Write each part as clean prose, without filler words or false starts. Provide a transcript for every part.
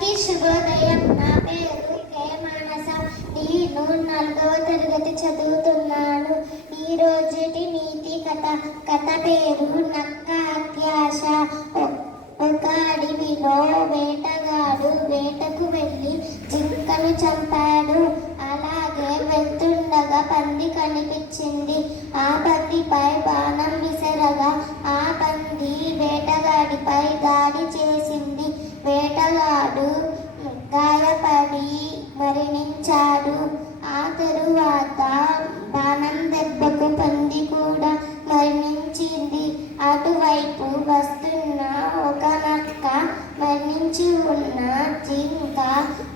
అందరికీ శుభోదయం. నా పేరు కే మానస. నేను 4వ తరగతి చదువుతున్నాను. ఈ రోజుటి నీతి కథ పేరు నక్క అత్యాశ. ఒక అడవిలో వేటగాడు వేటకు వెళ్ళి జింకను చంపాడు. అలాగే వెళ్తుండగా పంది కనిపించింది. ఆ పందిపై బాణం విసరగా ఆ పంది వేటగాడిపై దాడి చేసింది. వేటగాడు గాయపడి మరణించాడు. ఆ తరువాత బాణం దెబ్బకు పంది కూడా మరణించింది. అటువైపు వస్తున్న ఒక నక్క మరణించి ఉన్న జింక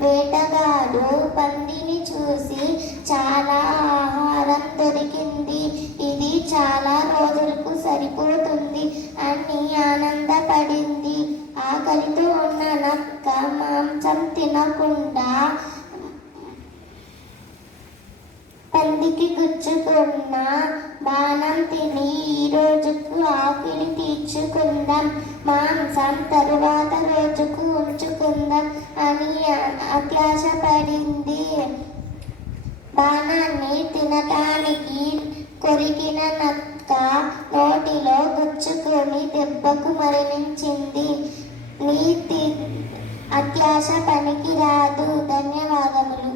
వేటగాడు పందిని చూసి చాలా ఆహారం దొరికింది, ఇది చాలా రోజులకు సరిపోతుంది అని ఆనందపడింది. ఆకలితో ఉన్న నక్క మాంసం తినకుండా పందికి గుచ్చుకున్న బాణం తిని ఈ రోజుకు ఆకలి తీర్చుకుందాం, మాంసం తరువాత రోజుకు ఉంచుకుందాం అని అత్యాశపడింది. బాణాన్ని తినటానికి కొరికిన నక్క నోటిలో గుచ్చుకొని దెబ్బకు మరణించింది. నీతి: అత్యాశ పనికి రాదు. ధన్యవాదములు.